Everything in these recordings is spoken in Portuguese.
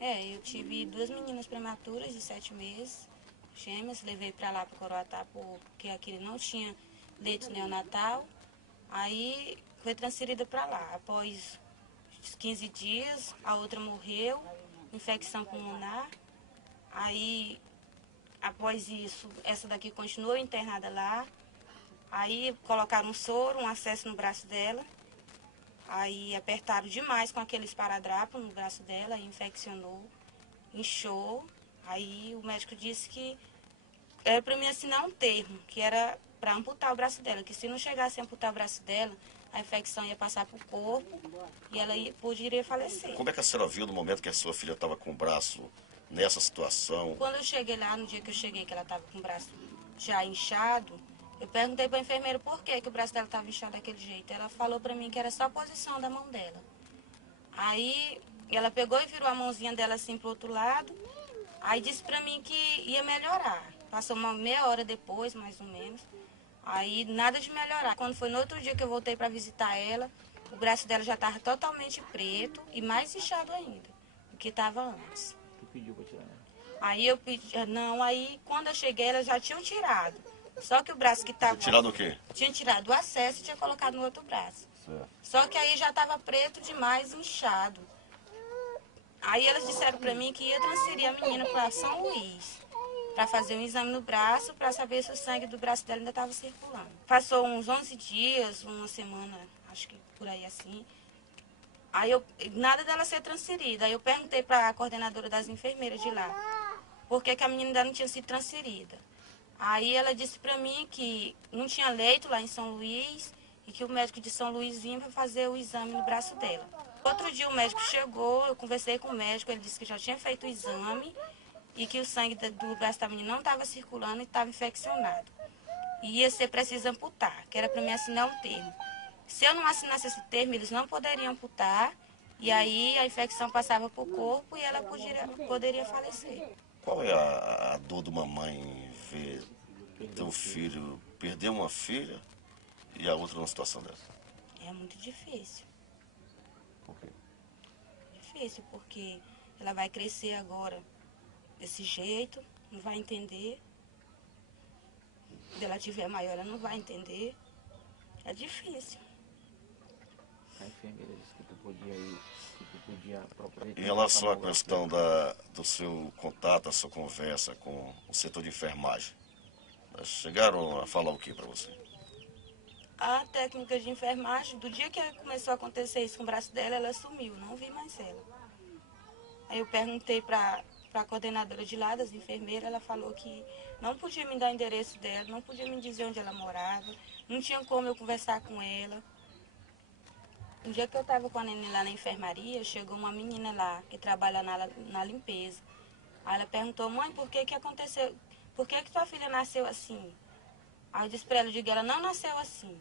Eu tive duas meninas prematuras de 7 meses, gêmeas, levei para lá para o Coroatá porque aqui não tinha leite neonatal. Aí foi transferida para lá. Após 15 dias, a outra morreu, infecção pulmonar. Aí, após isso, essa daqui continuou internada lá. Aí colocaram um soro, um acesso no braço dela. Aí apertaram demais com aquele esparadrapo no braço dela, aí infeccionou, inchou. Aí o médico disse que era para mim assinar um termo, que era para amputar o braço dela, que se não chegasse a amputar o braço dela, a infecção ia passar para o corpo e ela poderia falecer. Como é que a senhora viu no momento que a sua filha estava com o braço nessa situação? Quando eu cheguei lá, no dia que eu cheguei, que ela estava com o braço já inchado, eu perguntei para a enfermeira por que o braço dela estava inchado daquele jeito. Ela falou para mim que era só a posição da mão dela. Aí ela pegou e virou a mãozinha dela assim pro outro lado. Aí disse para mim que ia melhorar. Passou uma meia hora depois, mais ou menos. Aí nada de melhorar. Quando foi no outro dia que eu voltei para visitar ela, o braço dela já estava totalmente preto e mais inchado ainda do que estava antes. Tu pediu para tirar, né? Aí eu pedi, não, aí quando eu cheguei elas já tinham tirado. Só que o braço que estava... Tirado o quê? Tinha tirado o acesso e tinha colocado no outro braço. Certo. Só que aí já estava preto demais, inchado. Aí elas disseram para mim que ia transferir a menina para São Luís, para fazer um exame no braço, para saber se o sangue do braço dela ainda estava circulando. Passou uns 11 dias, uma semana, acho que por aí assim. Aí nada dela ser transferida. Aí eu perguntei para a coordenadora das enfermeiras de lá, por que a menina ainda não tinha sido transferida. Aí ela disse para mim que não tinha leito lá em São Luís e que o médico de São Luís vinha para fazer o exame no braço dela. Outro dia o médico chegou, eu conversei com o médico, ele disse que já tinha feito o exame e que o sangue do braço da menina não estava circulando e estava infeccionado. E ia ser preciso amputar, que era para mim assinar um termo. Se eu não assinasse esse termo, eles não poderiam amputar e aí a infecção passava para o corpo e ela poderia falecer. Qual é a dor de uma mãe ver teu filho perder uma filha e a outra numa situação dessa? É muito difícil. Por quê? Difícil, porque ela vai crescer agora desse jeito, não vai entender. Quando ela tiver maior, ela não vai entender. É difícil. A enfermeira disse que tu podia ir, que tu podia procurar. Em relação à questão do seu contato, a sua conversa com o setor de enfermagem, chegaram a falar o que para você? A técnica de enfermagem, do dia que começou a acontecer isso com o braço dela, ela sumiu, não vi mais ela. Aí eu perguntei para a coordenadora de lá, das enfermeiras, ela falou que não podia me dar o endereço dela, não podia me dizer onde ela morava, não tinha como eu conversar com ela. Um dia que eu estava com a neném lá na enfermaria, chegou uma menina lá que trabalha na limpeza. Aí ela perguntou, mãe, por que aconteceu? Por que tua filha nasceu assim? Aí eu disse para ela, eu digo, ela não nasceu assim.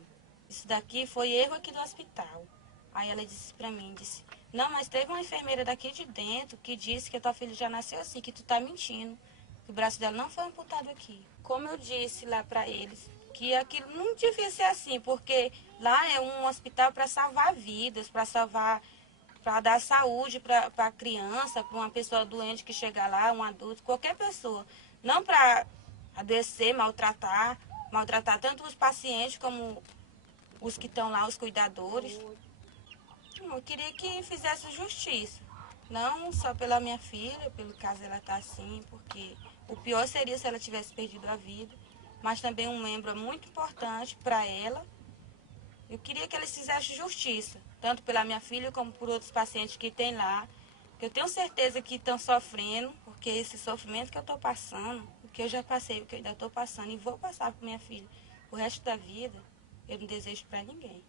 Isso daqui foi erro aqui do hospital. Aí ela disse para mim, disse, não, mas teve uma enfermeira daqui de dentro que disse que a tua filha já nasceu assim, que tu tá mentindo, que o braço dela não foi amputado aqui. Como eu disse lá para eles, que aquilo não devia ser assim, porque lá é um hospital para salvar vidas, para dar saúde para a criança, para uma pessoa doente que chegar lá, um adulto, qualquer pessoa. Não para adoecer, maltratar tanto os pacientes como os que estão lá, os cuidadores. Eu queria que fizesse justiça, não só pela minha filha, pelo caso ela estar assim, porque o pior seria se ela tivesse perdido a vida, mas também um membro muito importante para ela. Eu queria que eles fizessem justiça, tanto pela minha filha como por outros pacientes que tem lá. Eu tenho certeza que estão sofrendo, porque esse sofrimento que eu estou passando, o que eu já passei, o que eu ainda estou passando e vou passar para minha filha o resto da vida, eu não desejo para ninguém.